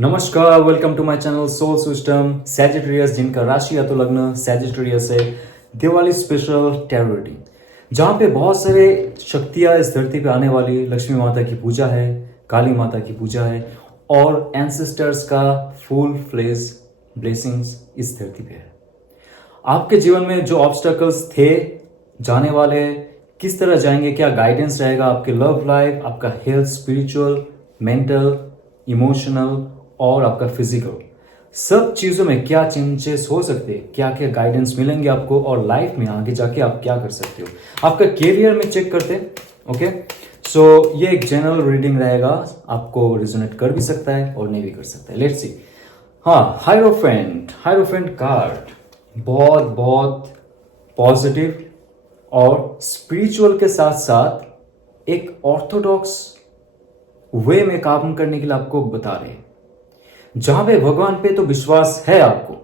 नमस्कार, welcome to my channel Soul System Sagittarius, जिनका राशि या तो लग्न सैजिटेरियस है। दिवाली स्पेशल टैरो रीडिंग, जहाँ पे बहुत सारे शक्तियाँ इस धरती पे आने वाली। लक्ष्मी माता की पूजा है, काली माता की पूजा है और एंसेस्टर्स का फुल फ्लेज ब्लेसिंग्स इस धरती पे है। आपके जीवन में जो ऑब्स्टकल्स थे, जाने वाले, किस तरह जाएंगे, क्या गाइडेंस रहेगा आपके लव लाइफ, आपका हेल्थ, स्पिरिचुअल, मेंटल, इमोशनल और आपका फिजिकल, सब चीजों में क्या चेंजेस हो सकते हैं, क्या क्या गाइडेंस मिलेंगे आपको और लाइफ में आगे जाके आप क्या कर सकते हो। आपका कैरियर में चेक करते हैं। ओके, सो ये एक जनरल रीडिंग रहेगा, आपको रिजोनेट कर भी सकता है और नहीं भी कर सकता है। Let's see. हाँ, हायरोफेंट कार्ड बहुत बहुत पॉजिटिव और स्पिरिचुअल के साथ साथ एक ऑर्थोडॉक्स वे में काम करने के लिए आपको बता रहे हैं। जहां पे भगवान पे तो विश्वास है आपको,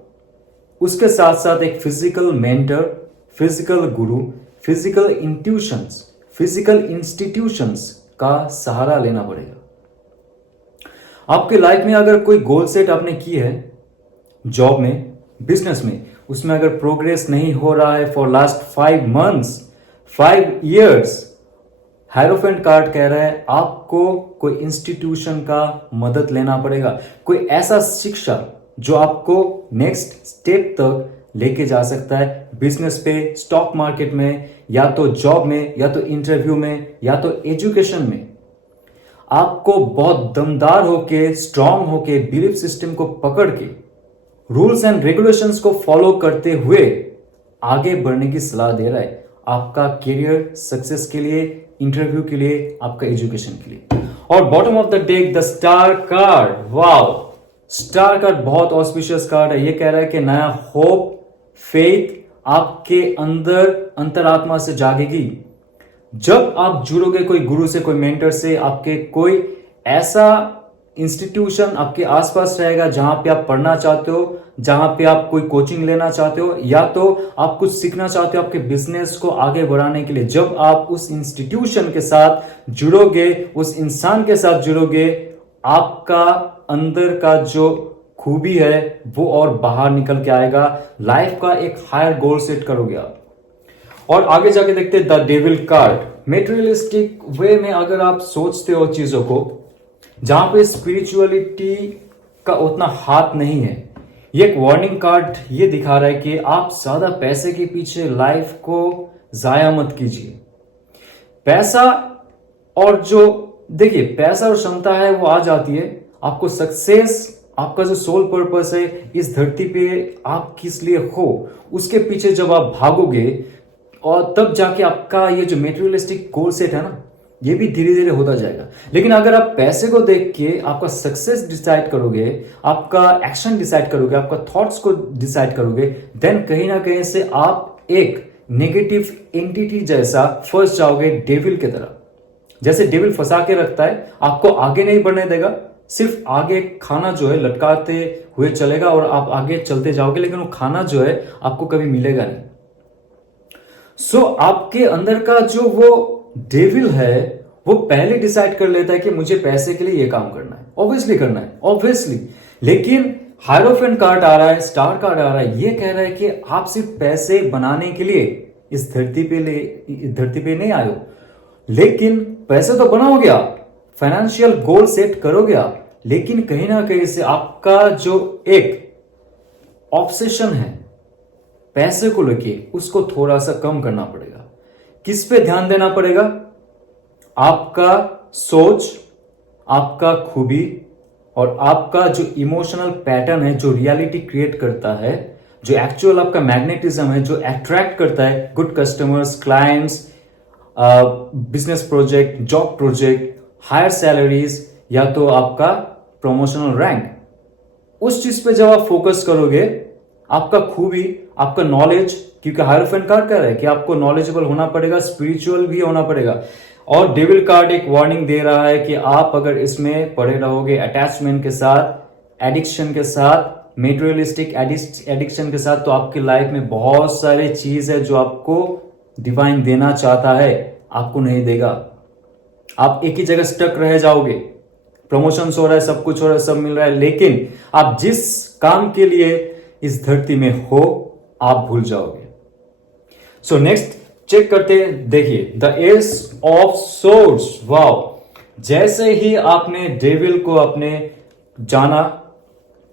उसके साथ साथ एक फिजिकल मेंटर, फिजिकल गुरु, फिजिकल इंट्यूशंस, फिजिकल इंस्टीट्यूशंस का सहारा लेना पड़ेगा। आपके लाइफ में अगर कोई गोल सेट आपने की है, जॉब में, बिजनेस में, उसमें अगर प्रोग्रेस नहीं हो रहा है for last 5 months, 5 years, hierophant card कह रहा है आपको कोई इंस्टीट्यूशन का मदद लेना पड़ेगा। कोई ऐसा शिक्षा जो आपको नेक्स्ट स्टेप तक लेके जा सकता है, बिजनेस पे, स्टॉक मार्केट में, या तो जॉब में, या तो इंटरव्यू में, या तो एजुकेशन में। आपको बहुत दमदार होके, स्ट्रांग होके, बिलीफ सिस्टम को पकड़ के, रूल्स एंड रेगुलेशंस को फॉलो करते हुए आगे बढ़ने की सलाह दे रहा है। आपका करियर सक्सेस के लिए, इंटरव्यू के लिए, आपका एजुकेशन के लिए। और bottom of the deck the star card. Wow, star card बहुत ऑस्पिशियस कार्ड है। ये कह रहा है कि नया होप, फेथ आपके अंदर अंतरात्मा से जागेगी। जब आप जुड़ोगे कोई गुरु से, कोई मेंटर से, आपके कोई ऐसा इंस्टीट्यूशन आपके आसपास रहेगा जहां पे आप पढ़ना चाहते हो, जहां पे आप कोई कोचिंग लेना चाहते हो, या तो आप कुछ सीखना चाहते हो आपके बिजनेस को आगे बढ़ाने के लिए। जब आप उस इंस्टीट्यूशन के साथ जुड़ोगे, उस इंसान के साथ जुड़ोगे, आपका अंदर का जो खूबी है वो और बाहर निकल के आएगा। लाइफ का एक हायर गोल सेट करोगे आप। और आगे जाके देखते हैं द डेविल कार्ड। मेटेरियलिस्टिक वे में अगर आप सोचते हो चीजों को, जहां पे स्पिरिचुअलिटी का उतना हाथ नहीं है, ये एक वार्निंग कार्ड ये दिखा रहा है कि आप ज्यादा पैसे के पीछे लाइफ को जाया मत कीजिए। पैसा और जो, देखिए, पैसा और क्षमता है वो आ जाती है। आपको सक्सेस, आपका जो सोल पर्पस है इस धरती पे आप किस लिए हो, उसके पीछे जब आप भागोगे, और तब जाके आपका ये जो मेटेरियलिस्टिक गोल सेट है ना, ये भी धीरे धीरे होता जाएगा। लेकिन अगर आप पैसे को देख के आपका सक्सेस डिसाइड करोगे, आपका एक्शन डिसाइड करोगे, आपका थॉट्स को डिसाइड करोगे, देन कहीं ना कहीं से आप एक नेगेटिव एंटिटी जैसा फंस जाओगे, डेविल की तरह। जैसे डेविल फंसा के रखता है, आपको आगे नहीं बढ़ने देगा, सिर्फ आगे खाना जो है लटकाते हुए चलेगा और आप आगे चलते जाओगे, लेकिन वो खाना जो है आपको कभी मिलेगा नहीं। सो आपके अंदर का जो वो डेविल है वो पहले डिसाइड कर लेता है कि मुझे पैसे के लिए ये काम करना है, ऑब्वियसली करना है, ऑब्वियसली। लेकिन हायरोफेंट कार्ड आ रहा है, स्टार कार्ड आ रहा है, ये कह रहा है कि आप सिर्फ पैसे बनाने के लिए इस धरती पे नहीं आए हो, लेकिन पैसे तो बनाओगे आप, फाइनेंशियल गोल सेट करोगे आप, लेकिन कहीं ना कहीं से आपका जो एक ऑब्सेशन है पैसे को लेके, उसको थोड़ा सा कम करना पड़ेगा। किस पे ध्यान देना पड़ेगा? आपका सोच, आपका खूबी और आपका जो इमोशनल पैटर्न है, जो रियलिटी क्रिएट करता है, जो एक्चुअल आपका मैग्नेटिज्म है, जो अट्रैक्ट करता है good customers, clients, business project, job project, higher salaries, या तो आपका प्रमोशनल रैंक, उस चीज पे जब आप फोकस करोगे, आपका खूबी, आपका नॉलेज, क्योंकि हायरोफेंट कार्ड कह रहा है कि आपको नॉलेजेबल होना पड़ेगा, स्पिरिचुअल भी होना पड़ेगा। और डेविल कार्ड एक वार्निंग दे रहा है कि आप अगर इसमें पड़े रहोगे अटैचमेंट के साथ, एडिक्शन के साथ, मेटेरियलिस्टिक एडिक्शन के साथ, तो आपकी लाइफ में बहुत सारे चीज है जो आपको डिवाइन देना चाहता है, आपको नहीं देगा। आप एक ही जगह स्टक रह जाओगे। प्रमोशन हो रहा है, सब कुछ हो रहा है, सब मिल रहा है, लेकिन आप जिस काम के लिए इस धरती में हो आप भूल जाओगे। सो नेक्स्ट चेक करते हैं, देखिए the S of swords. Wow, जैसे ही आपने डेविल को अपने जाना,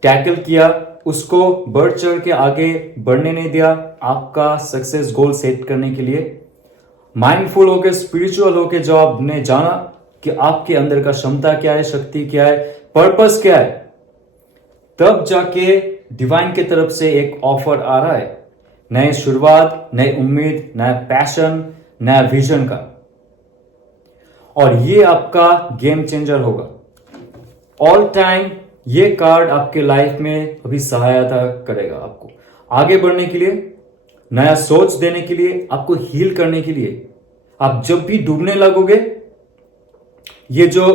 टैकल किया, उसको बढ़ चढ़ के आगे बढ़ने नहीं दिया, आपका सक्सेस गोल सेट करने के लिए माइंडफुल होके, स्पिरिचुअल होके जो आपने जाना कि आपके अंदर का क्षमता क्या है, शक्ति क्या है, पर्पस क्या है, तब जाके डिवाइन की तरफ से एक ऑफर आ रहा है, नए शुरुआत, नई उम्मीद, नया पैशन, नया विजन का। और ये आपका गेम चेंजर होगा ऑल टाइम। ये कार्ड आपके लाइफ में अभी सहायता करेगा आपको आगे बढ़ने के लिए, नया सोच देने के लिए, आपको हील करने के लिए। आप जब भी डूबने लगोगे, ये जो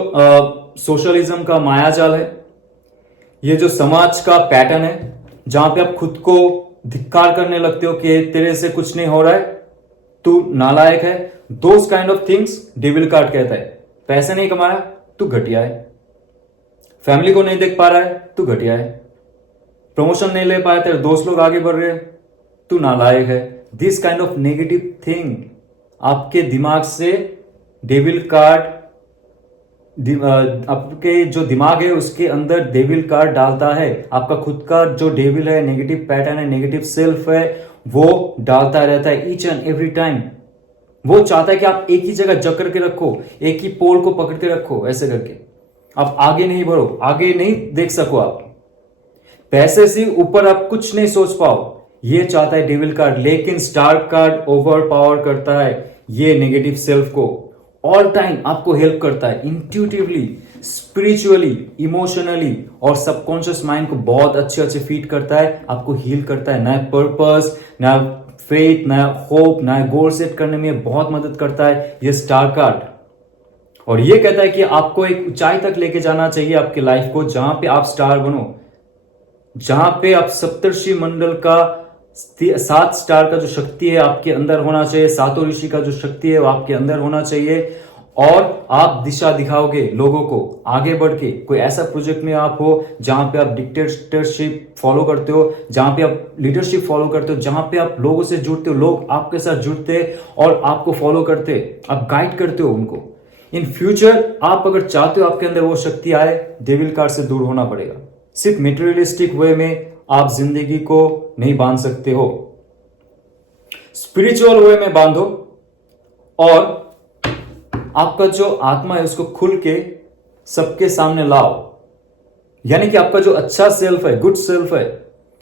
सोशलिज्म का मायाजाल है, ये जो समाज का पैटर्न है, जहां पे आप खुद को धिक्कार करने लगते हो कि तेरे से कुछ नहीं हो रहा है, तू नालायक है, those kind of things devil card कहता है। पैसे नहीं कमाया, तू घटिया है। फैमिली को नहीं देख पा रहा है, तू घटिया है। प्रमोशन नहीं ले पाया, तेरे दोस्त लोग आगे बढ़ रहे हैं, तू नालायक है। This kind of negative thing आपके दिमाग से डेविल कार्ड, आपके जो दिमाग है उसके अंदर डेविल कार्ड डालता है। आपका खुद का जो डेविल है, नेगेटिव पैटर्न है, नेगेटिव सेल्फ है, वो डालता रहता है ईच एंड एवरी टाइम। वो चाहता है कि आप एक ही जगह जकड़ के रखो, एक ही पोल को पकड़ के रखो, ऐसे करके आप आगे नहीं बढ़ो, आगे नहीं देख सको, आप पैसे से ऊपर आप कुछ नहीं सोच पाओ। ये चाहता है डेविल कार्ड। लेकिन स्टार कार्ड ओवर पावर करता है ये नेगेटिव सेल्फ को, ऑल टाइम आपको हेल्प करता है इंट्यूटिवली, स्पिरिचुअली, इमोशनली और सबकॉन्शियस माइंड को बहुत अच्छे अच्छे फीड करता है, आपको हील करता है, नया पर्पस, नया फेथ, नया होप, नया गोल सेट करने में बहुत मदद करता है ये स्टार कार्ड। और ये कहता है कि आपको एक ऊंचाई तक लेके जाना चाहिए आपकी लाइफ को, जहां पे आप स्टार बनो, जहां पे आप सप्तर्षि मंडल का 7 स्टार का जो शक्ति है आपके अंदर होना चाहिए, सातों ऋषि का जो शक्ति है वो आपके अंदर होना चाहिए, और आप दिशा दिखाओगे लोगों को आगे बढ़ के। कोई ऐसा प्रोजेक्ट में आप हो जहां पे आप डिक्टेटरशिप फॉलो करते हो, जहां पे आप लीडरशिप फॉलो करते हो, जहां पे आप लोगों से जुड़ते हो, लोग आपके साथ जुड़ते और आपको फॉलो करते, आप गाइड करते हो उनको। इन फ्यूचर आप अगर चाहते हो आपके अंदर वो शक्ति आए, डेविल कार्ड से दूर होना पड़ेगा। सिर्फ मेटेरियलिस्टिक वे में आप जिंदगी को नहीं बांध सकते हो, स्पिरिचुअल वे में बांधो और आपका जो आत्मा है उसको खुल के सबके सामने लाओ। यानी कि आपका जो अच्छा सेल्फ है, गुड सेल्फ है,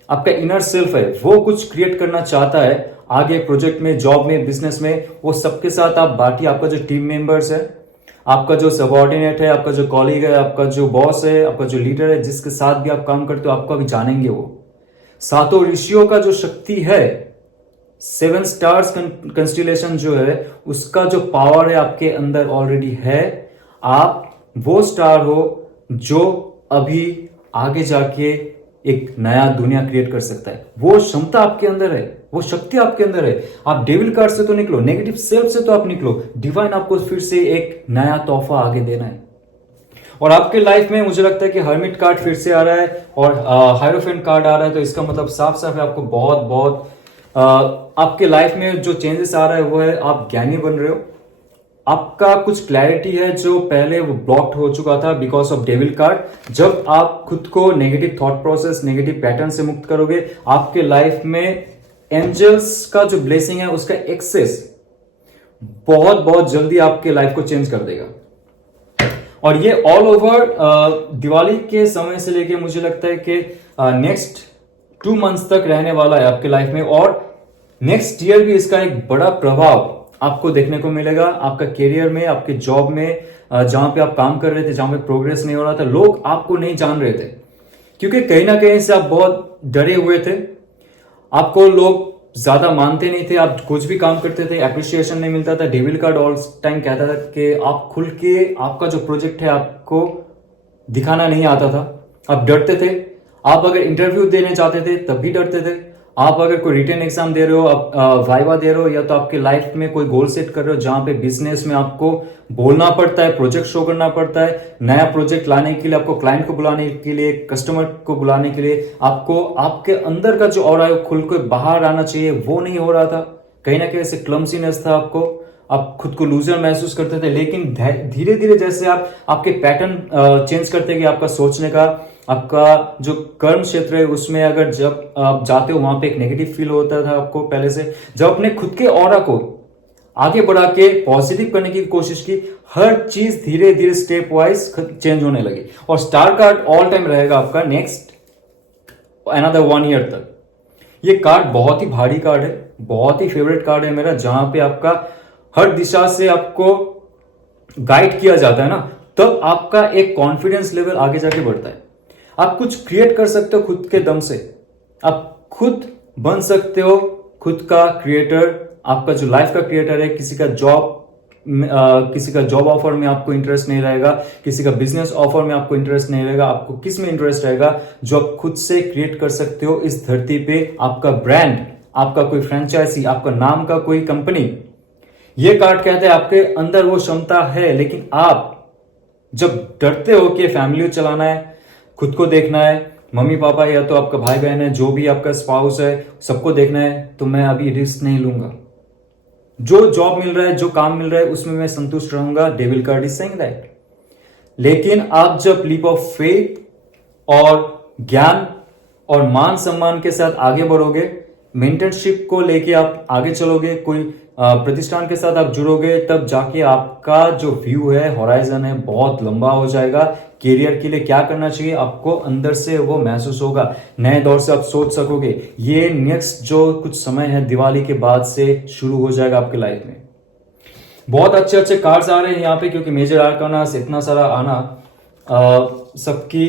आपका इनर सेल्फ है, वो कुछ क्रिएट करना चाहता है आगे प्रोजेक्ट में, जॉब में, बिजनेस में, वो सबके साथ आप बांटिए। आपका जो टीम मेंबर्स है, आपका जो सबऑर्डिनेट है, आपका जो कॉलीग है, आपका जो बॉस है, आपका जो लीडर है, जिसके साथ भी आप काम करते हो, आपको अभी जानेंगे वो सातों ऋषियों का जो शक्ति है, 7 स्टार्स कंस्टिलेशन जो है उसका जो पावर है आपके अंदर ऑलरेडी है। आप वो स्टार हो जो अभी आगे जाके एक नया दुनिया क्रिएट कर सकता है। वो क्षमता आपके अंदर है, वो शक्ति आपके अंदर है। आप डेविल कार्ड से तो निकलो, नेगेटिव सेल्फ से तो आप निकलो, डिवाइन आपको फिर से एक नया तोहफा आगे देना है। और आपके लाइफ में मुझे लगता है कि हर्मिट कार्ड फिर से आ रहा है और हायरोफेंट कार्ड आ रहा है, तो इसका मतलब साफ साफ है आपको बहुत बहुत आपके लाइफ में जो चेंजेस आ रहा है वो है आप ज्ञानी बन रहे हो। आपका कुछ क्लैरिटी है जो पहले वो ब्लॉक्ड हो चुका था बिकॉज ऑफ डेविल कार्ड। जब आप खुद को negative thought process, negative pattern से मुक्त करोगे, आपके लाइफ में एंजल्स का जो ब्लेसिंग है उसका एक्सेस बहुत बहुत जल्दी आपके लाइफ को चेंज कर देगा। और ये ऑल ओवर दिवाली के समय से लेके मुझे लगता है कि नेक्स्ट 2 मंथ्स तक रहने वाला है आपके लाइफ में, और नेक्स्ट ईयर भी इसका एक बड़ा प्रभाव आपको देखने को मिलेगा आपका करियर में, आपके जॉब में, जहां पे आप काम कर रहे थे, जहां पे प्रोग्रेस नहीं हो रहा था, लोग आपको नहीं जान रहे थे क्योंकि कहीं ना कहीं से आप बहुत डरे हुए थे, आपको लोग ज्यादा मानते नहीं थे, आप कुछ भी काम करते थे एप्रिसिएशन नहीं मिलता था। डेविल कार्ड ऑल टाइम कहता था कि आप खुल के आपका जो प्रोजेक्ट है आपको दिखाना नहीं आता था, आप डरते थे। आप अगर इंटरव्यू देने जाते थे तब भी डरते थे, आप अगर कोई रिटन एग्जाम दे रहे हो, आप वाइवा दे रहे हो, या तो आपके लाइफ में कोई गोल सेट कर रहे हो जहां पे बिजनेस में आपको बोलना पड़ता है, प्रोजेक्ट शो करना पड़ता है, नया प्रोजेक्ट लाने के लिए आपको क्लाइंट को बुलाने के लिए, कस्टमर को बुलाने के लिए आपको आपके अंदर का जो ऑरा है खुल के बाहर आना चाहिए, वो नहीं हो रहा था, कहीं ना कहीं ऐसे क्लमसीनेस था आपको, आप खुद को लूजर महसूस करते थे। लेकिन धीरे धीरे जैसे आप आपके पैटर्न चेंज करते गए, आपका सोचने का, आपका जो कर्म क्षेत्र है उसमें अगर जब आप जाते हो वहां पे एक नेगेटिव फील होता था आपको पहले से, जब अपने खुद के ऑरा को आगे बढ़ा के पॉजिटिव करने की कोशिश की, हर चीज धीरे धीरे स्टेप वाइज चेंज होने लगी। और स्टार कार्ड ऑल टाइम रहेगा आपका नेक्स्ट अनदर 1 ईयर तक। ये कार्ड बहुत ही भारी कार्ड है, बहुत ही फेवरेट कार्ड है मेरा, जहां पे आपका हर दिशा से आपको गाइड किया जाता है ना, तब आपका एक कॉन्फिडेंस लेवल आगे जाके बढ़ता है। आप कुछ क्रिएट कर सकते हो खुद के दम से, आप खुद बन सकते हो खुद का क्रिएटर, आपका जो लाइफ का क्रिएटर है। किसी का जॉब ऑफर में आपको इंटरेस्ट नहीं रहेगा, किसी का बिजनेस ऑफर में आपको इंटरेस्ट नहीं रहेगा, आपको किस में इंटरेस्ट रहेगा जो आप खुद से क्रिएट कर सकते हो इस धरती पे। आपका ब्रांड, आपका कोई फ्रेंचाइजी, आपका नाम का कोई कंपनी। ये कार्ड कहते हैं आपके अंदर वो क्षमता है, लेकिन आप जब डरते हो कि फैमिली चलाना है, खुद को देखना है, मम्मी पापा या तो आपका भाई बहन है, जो भी आपका स्पाउस है, सबको देखना है, तो मैं अभी रिस्क नहीं लूंगा। जो जॉब मिल रहा है, जो काम मिल रहा है उसमें मैं संतुष्ट रहूंगा। Devil card is saying that. लेकिन आप जब लीप ऑफ फेथ और ज्ञान और मान सम्मान के साथ आगे बढ़ोगे, मेंटरशिप को लेके आप आगे चलोगे, कोई प्रतिष्ठान के साथ आप जुड़ोगे, तब जाके आपका जो व्यू है, हॉराइजन है, बहुत लंबा हो जाएगा। कैरियर के लिए क्या करना चाहिए आपको अंदर से वो महसूस होगा, नए दौर से आप सोच सकोगे। ये नेक्स्ट जो कुछ समय है दिवाली के बाद से शुरू हो जाएगा आपके लाइफ में। बहुत अच्छे अच्छे कार्ड्स आ रहे हैं यहाँ पे, क्योंकि मेजर आर्कानास इतना सारा आना सबकी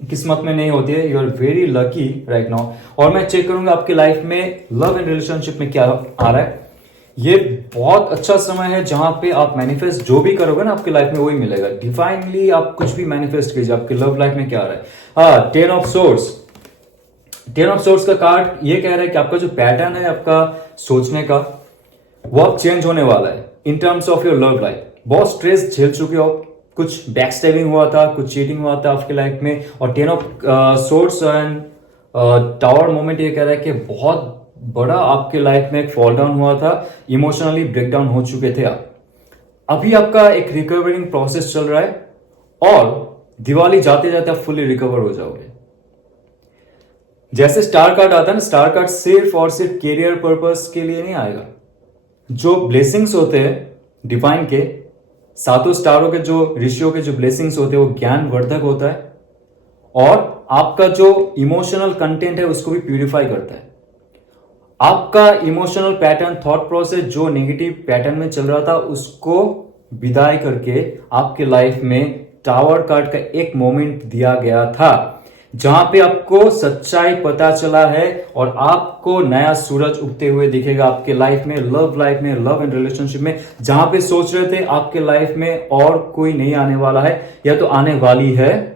किस्मत में नहीं होती है। You are very lucky right now. और मैं चेक करूंगा आपके लाइफ में लव एंड रिलेशनशिप में क्या आ रहा है। ये बहुत अच्छा समय है जहां पे आप मैनिफेस्ट जो भी करोगे ना आपकी लाइफ में वही मिलेगा। डिवाइनली आप कुछ भी मैनिफेस्ट कीजिए। आपकी लव लाइफ में क्या आ रहा है? हाँ, 10 ऑफ सोर्ड्स। 10 ऑफ सोर्ड्स का कार्ड ये कह रहा है कि आपका जो पैटर्न है आपका सोचने का, वो अब चेंज होने वाला है in terms of your love life. बहुत स्ट्रेस झेल चुके हो, कुछ बैकस्टैबिंग हुआ था, कुछ चीटिंग हुआ था आपकी लाइफ में। और 10 of swords and tower moment ये कह रहा है कि बहुत बड़ा आपके लाइफ में एक फॉल डाउन हुआ था, इमोशनली ब्रेकडाउन हो चुके थे आप। अभी आपका एक रिकवरिंग प्रोसेस चल रहा है और दिवाली जाते जाते आप फुली रिकवर हो जाओगे। जैसे स्टार कार्ड आता है ना, स्टार कार्ड सिर्फ और सिर्फ कैरियर पर्पस के लिए नहीं आएगा। जो ब्लेसिंग्स होते हैं डिवाइन के, सातों स्टारों के जो ऋषियों के जो ब्लेसिंग्स होते हैं वो ज्ञान वर्धक होता है और आपका जो इमोशनल कंटेंट है उसको भी प्यूरिफाई करता है। आपका इमोशनल पैटर्न, थॉट प्रोसेस जो नेगेटिव पैटर्न में चल रहा था उसको विदाई करके आपके लाइफ में टावर कार्ड का एक मोमेंट दिया गया था जहां पे आपको सच्चाई पता चला है और आपको नया सूरज उगते हुए दिखेगा आपके लाइफ में, लव एंड रिलेशनशिप में। जहां पे सोच रहे थे आपके लाइफ में और कोई नहीं आने वाला है या तो आने वाली है,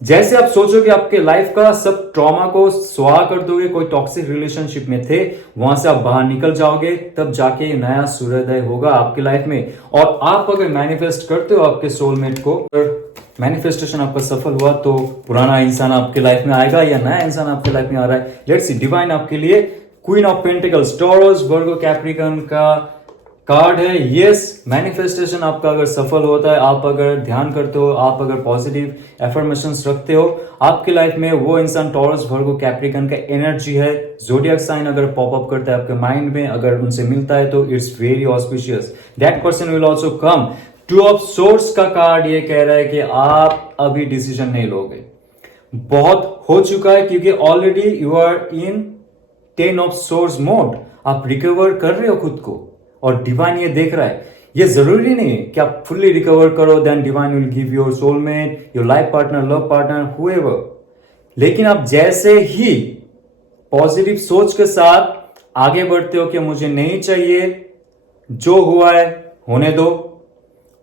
जैसे आप सोचोगे आपके लाइफ का सब ट्रॉमा को स्वाह कर दोगे, कोई टॉक्सिक रिलेशनशिप में थे वहां से आप बाहर निकल जाओगे, तब जाके नया सूर्योदय होगा आपकी लाइफ में। और आप अगर मैनिफेस्ट करते हो आपके सोलमेट को, मैनिफेस्टेशन आपका सफल हुआ तो पुराना इंसान आपके लाइफ में आएगा या नया इंसान आपके लाइफ में आ रहा है। लेट्स सी डिवाइन आपके लिए queen of pentacles, taurus, Virgo, Capricorn का कार्ड है। यस, मैनिफेस्टेशन आपका अगर सफल होता है, आप अगर ध्यान करते हो, आप अगर पॉजिटिव एफर्मेशंस रखते हो, आपकी लाइफ में वो इंसान टॉरस, वर्गो, कैप्रिकॉर्न का एनर्जी है। जोडियक साइन अगर पॉपअप करता है आपके माइंड में, अगर उनसे मिलता है तो it's very auspicious, that person will also come. 2 of swords का कार्ड ये कह रहा है कि आप अभी डिसीजन नहीं लोगे, बहुत हो चुका है, क्योंकि already you are in 10 of swords mode. आप रिकवर कर रहे हो खुद को और डिवाइन ये देख रहा है। ये जरूरी नहीं है कि आप फुल्ली रिकवर करो then divine will give your soulmate, your life partner, love partner, whoever. लेकिन आप जैसे ही पॉजिटिव सोच के साथ आगे बढ़ते हो कि मुझे नहीं चाहिए, जो हुआ है होने दो,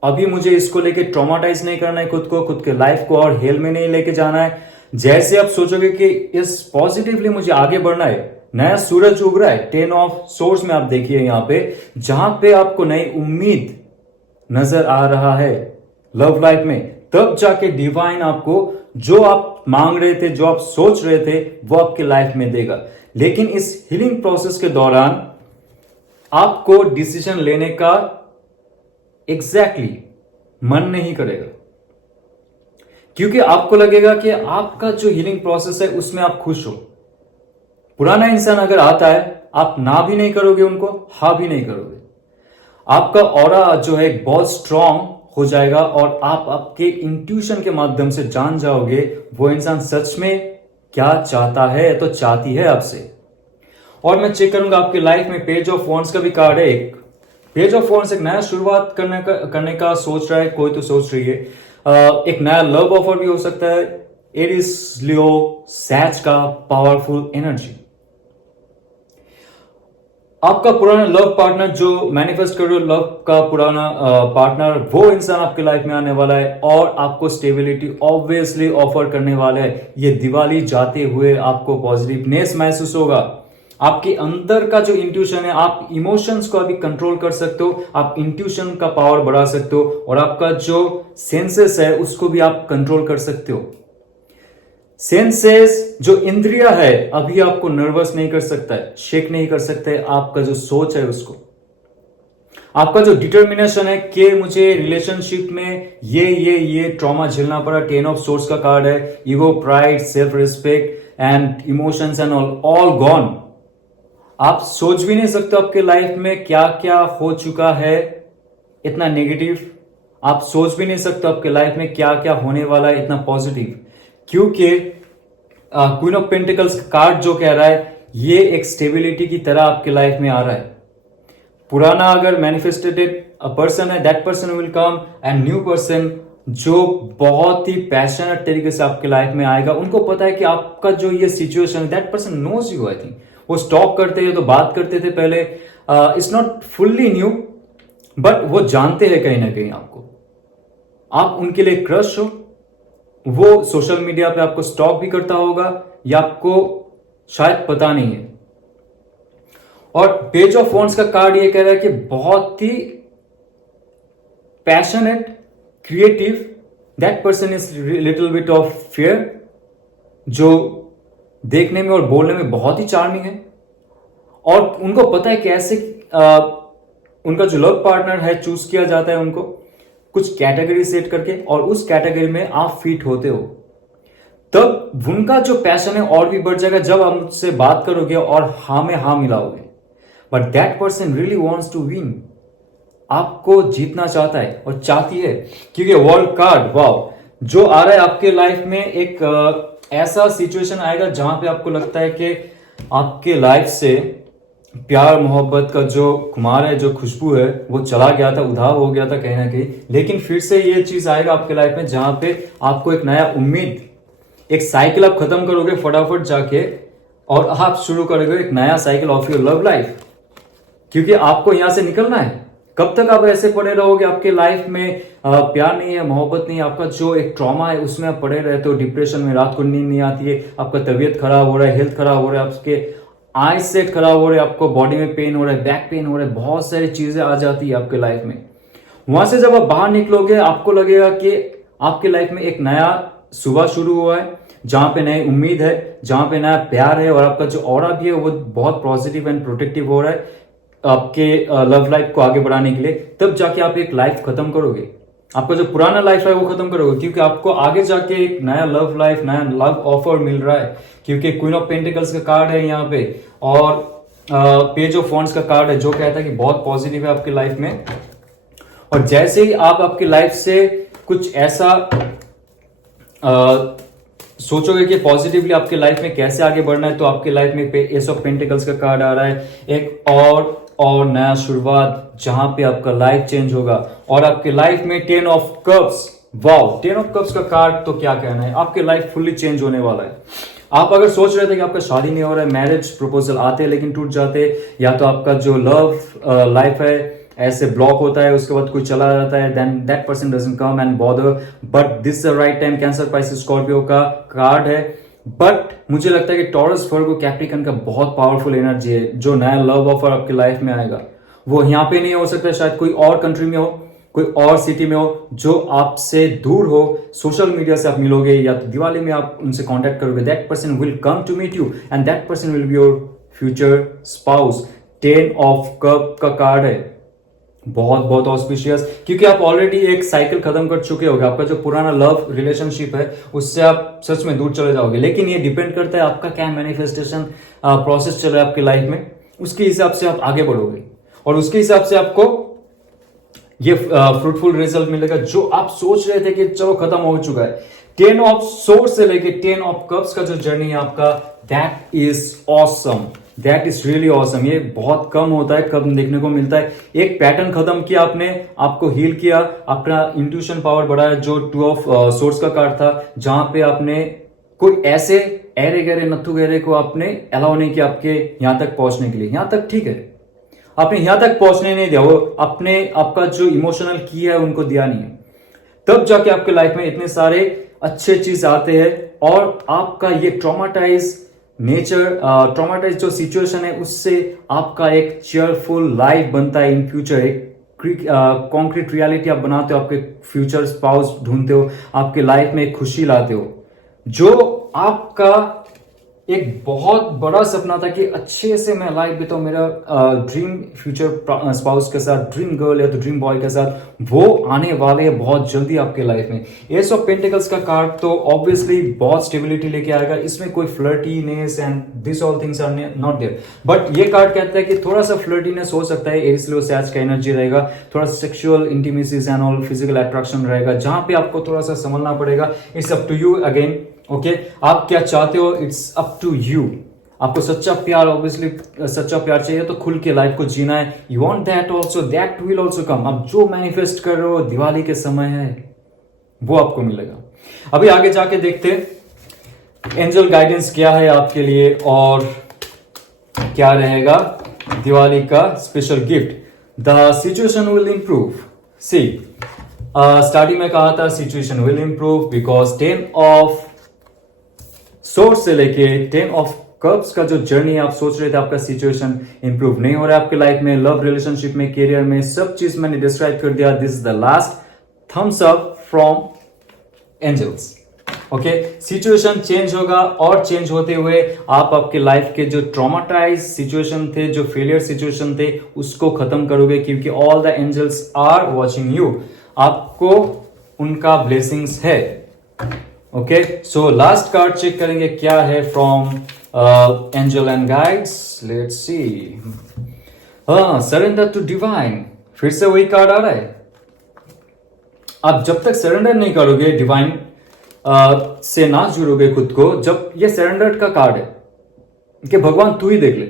अभी मुझे इसको लेके ट्रॉमाटाइज नहीं करना है खुद को, खुद के लाइफ को और हेल में नहीं लेके जाना है। जैसे आप सोचोगे कि इस पॉजिटिवली मुझे आगे बढ़ना है, नया सूरज उग रहा है। 10 ऑफ सोर्स में आप देखिए यहां पे, जहां पे आपको नई उम्मीद नजर आ रहा है लव लाइफ में, तब जाके डिवाइन आपको जो आप मांग रहे थे, जो आप सोच रहे थे, वो आपके लाइफ में देगा। लेकिन इस हीलिंग प्रोसेस के दौरान आपको डिसीजन लेने का एग्जैक्टली मन नहीं करेगा, क्योंकि आपको लगेगा कि आपका जो हीलिंग प्रोसेस है उसमें आप खुश हो। पुराना इंसान अगर आता है, आप ना भी नहीं करोगे उनको, हाँ भी नहीं करोगे। आपका ऑरा जो है बहुत स्ट्रांग हो जाएगा और आप आपके इंट्यूशन के माध्यम से जान जाओगे वो इंसान सच में क्या चाहता है तो चाहती है आपसे। और मैं चेक करूंगा आपके लाइफ में पेज ऑफ वॉन्ड्स का भी कार्ड है। एक पेज ऑफ वॉन्ड्स एक नया शुरुआत करने का सोच रहा है कोई, तो सोच रही है। एक नया लव ऑफर भी हो सकता है। एरिस, लियो, सैज का पावरफुल एनर्जी। आपका पुराना लव पार्टनर जो मैनिफेस्ट कर रहे हो, लव का पुराना पार्टनर, वो इंसान आपके लाइफ में आने वाला है और आपको स्टेबिलिटी ऑब्वियसली ऑफर करने वाला है। ये दिवाली जाते हुए आपको पॉजिटिवनेस महसूस होगा। आपके अंदर का जो इंट्यूशन है, आप इमोशंस को अभी कंट्रोल कर सकते हो, आप इंट्यूशन का पावर बढ़ा सकते हो और आपका जो सेंसेस है उसको भी आप कंट्रोल कर सकते हो। सेंसेस जो इंद्रिया है अभी आपको नर्वस नहीं कर सकता है, शेक नहीं कर सकता है। आपका जो सोच है उसको, आपका जो डिटर्मिनेशन है कि मुझे रिलेशनशिप में ये ट्रॉमा झेलना पड़ा। 10 ऑफ सोर्स का कार्ड है। Ego, pride, self respect and emotions and all gone. आप सोच भी नहीं सकते आपके लाइफ में क्या क्या हो चुका है इतना नेगेटिव। आप सोच भी नहीं सकते आपके लाइफ में क्या क्या होने वाला है इतना पॉजिटिव, क्योंकि क्वीन ऑफ पेंटिकल्स कार्ड जो कह रहा है ये एक स्टेबिलिटी की तरह आपके लाइफ में आ रहा है। पुराना अगर मैनिफेस्टेड अ पर्सन है, that person will come and new person जो बहुत ही पैशनेट तरीके से आपके लाइफ में आएगा। उनको पता है कि आपका जो ये सिचुएशन है, that person knows you. I think वो स्टॉक करते हैं तो बात करते थे पहले, it's not fully new but वो जानते हैं कहीं ना कहीं आपको, आप उनके लिए क्रश हो। वो सोशल मीडिया पे आपको स्टॉक भी करता होगा या आपको शायद पता नहीं है। और पेज ऑफ वॉन्ड्स का कार्ड ये कह रहा है कि बहुत ही passionate, creative, that person is little bit of fear, जो देखने में और बोलने में बहुत ही चार्मिंग है। और उनको पता है कैसे उनका जो लव पार्टनर है चूज किया जाता है, उनको कुछ कैटेगरी सेट करके, और उस कैटेगरी में आप फिट होते हो। तब उनका जो पैशन है और भी बढ़ जाएगा जब आप मुझसे बात करोगे और हाँ में हाँ मिलाओगे। But that person really wants to win, आपको जीतना चाहता है और चाहती है, क्योंकि वर्ल्ड कार्ड वाओ जो आ रहा है आपके लाइफ में, एक ऐसा सिचुएशन आएगा जहां पे आपको लगता है कि आपके लाइफ से प्यार मोहब्बत का जो खुमार है, जो खुशबू है, वो चला गया था, उधार हो गया था कहीं ना कहीं। लेकिन फिर से ये चीज आएगा आपके लाइफ में जहां पे आपको एक नया उम्मीद, एक साइकिल आप खत्म करोगे फटाफट जाके और आप शुरू करोगे एक नया cycle of your love life, क्योंकि आपको यहां से निकलना है। कब तक आप ऐसे पड़े रहोगे? आपके लाइफ में प्यार नहीं है, मोहब्बत नहीं है, आपका जो एक ट्रॉमा है उसमें आप पड़े रहते हो, डिप्रेशन में, रात को नींद नहीं आती है, आपका तबीयत खराब हो रहा है, हेल्थ खराब हो रहा है, आपके आई सेट खराब हो रहे हैं, आपको बॉडी में पेन हो रहा है, बैक पेन हो रहा है, बहुत सारी चीजें आ जाती है आपके लाइफ में। वहां से जब आप बाहर निकलोगे आपको लगेगा कि आपके लाइफ में एक नया सुबह शुरू हुआ है, जहां पे नई उम्मीद है, जहां पे नया प्यार है, और आपका जो ऑरा भी है वो बहुत पॉजिटिव एंड प्रोटेक्टिव हो रहा है आपके लव लाइफ को आगे बढ़ाने के लिए। तब जाके आप एक लाइफ खत्म करोगे, आपका जो पुराना लाइफ है वो खत्म करोगे, क्योंकि आपको आगे जाके एक नया लव लाइफ, नया लव ऑफर मिल रहा है, क्योंकि क्वीन ऑफ पेंटिकल्स का कार्ड है यहाँ पे और पेज ऑफ वॉन्ड्स का कार्ड है जो कहता है कि बहुत पॉजिटिव है आपकी लाइफ में। और जैसे ही आप आपकी लाइफ से कुछ ऐसा सोचोगे कि पॉजिटिवली आपके लाइफ में कैसे आगे बढ़ना है, तो आपके लाइफ में एस ऑफ पेंटिकल्स का कार्ड आ रहा है, एक और नया शुरुआत जहां पे आपका लाइफ चेंज होगा। और आपके लाइफ में 10 of cups, wow 10 of cups का कार्ड तो क्या कहना है, आपके लाइफ फुल्ली चेंज होने वाला है। आप अगर सोच रहे थे कि आपका शादी नहीं हो रहा है, मैरिज प्रपोजल आते लेकिन टूट जाते, या तो आपका जो लव लाइफ है ऐसे ब्लॉक होता है, उसके बाद कोई चला जाता है, then that person doesn't come and bother, but this the right time. Cancer, Pisces, Scorpio का कार्ड है बट मुझे लगता है कि टॉरस, वर्गो, कैप्रिकन का बहुत पावरफुल एनर्जी है। जो नया लव ऑफर आपकी लाइफ में आएगा वो यहाँ पे नहीं हो सकता, शायद कोई और कंट्री में हो, कोई और सिटी में हो, जो आपसे दूर हो। सोशल मीडिया से आप मिलोगे या तो दिवाली में आप उनसे कांटेक्ट करोगे। That person will come to meet you and that person will be your future spouse. 10 of cup का कार्ड है, बहुत बहुत ऑस्पिशियस, क्योंकि आप ऑलरेडी एक साइकिल खत्म कर चुके होगे। आपका जो पुराना लव रिलेशनशिप है उससे आप सच में दूर चले जाओगे। लेकिन ये डिपेंड करता है आपका क्या मैनिफेस्टेशन प्रोसेस चल रहा है आपकी लाइफ में, उसके हिसाब से आप आगे बढ़ोगे और उसके हिसाब से आपको ये फ्रूटफुल रिजल्ट मिलेगा जो आप सोच रहे थे कि चलो खत्म हो चुका है। 10 ऑफ सोर्स से लेके 10 ऑफ कप्स का जो जर्नी है आपका, that is awesome, that is really awesome. ये बहुत कम होता है, कम देखने को मिलता है। एक पैटर्न खत्म किया आपने, आपको हील किया, अपना इंट्यूशन पावर बढ़ाया, जो 2 ऑफ सोर्स का कार्ड था, जहां पे आपने कोई ऐसे एरे गहरे नत्थु गहरे को आपने अलाउ नहीं किया आपके यहां तक पहुंचने के लिए। यहां तक ठीक है, आपने यहां तक पहुंचने नहीं दिया, वो अपने आपका जो इमोशनल की है उनको दिया नहीं है। तब जाके आपके लाइफ में इतने सारे अच्छे चीज आते हैं और आपका ये ट्रॉमाटाइज जो सिचुएशन है उससे आपका एक चेयरफुल लाइफ बनता है इन फ्यूचर। एक कॉन्क्रीट रियलिटी आप बनाते हो, आपके फ्यूचर स्पाउस ढूंढते हो, आपके लाइफ में एक खुशी लाते हो। जो आपका एक बहुत बड़ा सपना था कि अच्छे से मैं लाइफ बिताऊं मेरा ड्रीम फ्यूचर स्पाउस के साथ, ड्रीम गर्ल या तो ड्रीम बॉय के साथ, वो आने वाले हैं बहुत जल्दी आपके लाइफ में। एस ऑफ पेंटिकल्स का कार्ड तो ऑब्वियसली बहुत स्टेबिलिटी लेके आएगा, इसमें कोई flirtiness and this all things are not there. But ये कार्ड कहता है कि थोड़ा सा फ्लर्टीनेस हो सकता है, एरिस लियो सैज का एनर्जी रहेगा, थोड़ा sexual intimacies and all physical attraction रहेगा, जहां पे आपको थोड़ा सा संभलना पड़ेगा। It's up to you again, okay आप क्या चाहते हो, इट्स अप टू यू। आपको सच्चा प्यार, ऑब्वियसली सच्चा प्यार चाहिए तो खुल के लाइफ को जीना है। You want that also, that will also come. आप जो मैनिफेस्ट कर रहे हो दिवाली के समय है वो आपको मिलेगा। अभी आगे जाके देखते एंजल गाइडेंस क्या है आपके लिए और क्या रहेगा दिवाली का special gift. The situation will improve. See starting में कहा था situation will improve because 10 of swords से लेके 10 ऑफ कप्स का जो जर्नी है, आप सोच रहे थे आपका सिचुएशन इंप्रूव नहीं हो रहा है आपके लाइफ में, लव रिलेशनशिप में, करियर में, सब चीज मैंने डिस्क्राइब कर दिया। This is the last thumbs up from angels. Okay, situation change होगा और चेंज होते हुए आप आपके लाइफ के जो ट्रॉमाटाइज सिचुएशन थे, जो फेलियर सिचुएशन थे, उसको खत्म करोगे क्योंकि all the angels are watching you. आपको उनका ब्लेसिंग्स है। Okay, so last card check करेंगे क्या है from angel and guides. Let's see. Surrender to divine, फिर से वही कार्ड आ रहा है। आप जब तक सरेंडर नहीं करोगे, डिवाइन से ना जुड़ोगे खुद को, जब ये सरेंडर का कार्ड है कि भगवान तू ही देख ले,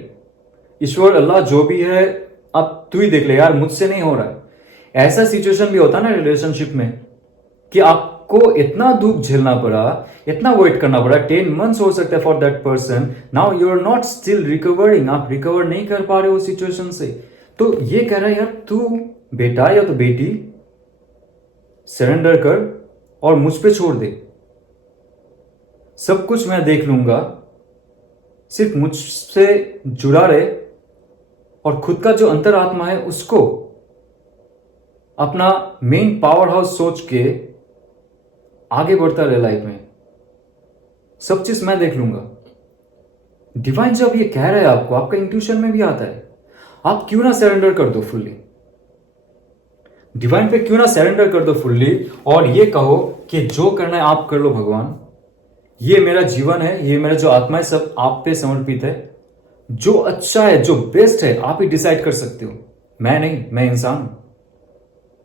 ईश्वर अल्लाह जो भी है अब तू ही देख ले यार, मुझसे नहीं हो रहा है। ऐसा सिचुएशन भी होता है ना रिलेशनशिप में कि आपको इतना दुख झेलना पड़ा, इतना वेट करना पड़ा, 10 मंथ्स हो सकता है for that person. Now you are not still recovering, आप रिकवर नहीं कर पा रहे हो सिचुएशन से। तो ये कह रहा है यार तू बेटा या तो बेटी सरेंडर कर और मुझ पे छोड़ दे, सब कुछ मैं देख लूंगा, सिर्फ मुझसे जुड़ा रहे और खुद का जो अंतरात्मा है उसको अपना मेन पावर हाउस सोच के आगे बढ़ता रहे लाइफ में, सब चीज मैं देख लूंगा। डिवाइन जब ये कह रहा है आपको, आपका इंट्यूशन में भी आता है, आप क्यों ना सरेंडर कर दो फुल्ली, डिवाइन पे क्यों ना सरेंडर कर दो फुल्ली और ये कहो कि जो करना है आप कर लो भगवान, ये मेरा जीवन है, ये मेरा जो आत्मा है सब आप पे समर्पित है, जो अच्छा है जो बेस्ट है आप ही डिसाइड कर सकते हो, मैं नहीं, मैं इंसान हूं।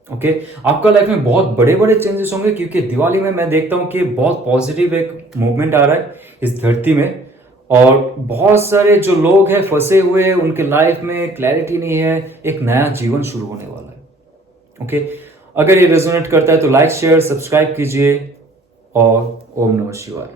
ओके, आपका लाइफ में बहुत बड़े बड़े चेंजेस होंगे क्योंकि दिवाली में मैं देखता हूं कि बहुत पॉजिटिव एक मूवमेंट आ रहा है इस धरती में और बहुत सारे जो लोग हैं फंसे हुए हैं, उनके लाइफ में क्लैरिटी नहीं है, एक नया जीवन शुरू होने वाला है। ओके, अगर ये रेजोनेट करता है तो लाइक शेयर सब्सक्राइब कीजिए और ओम नमः शिवाय।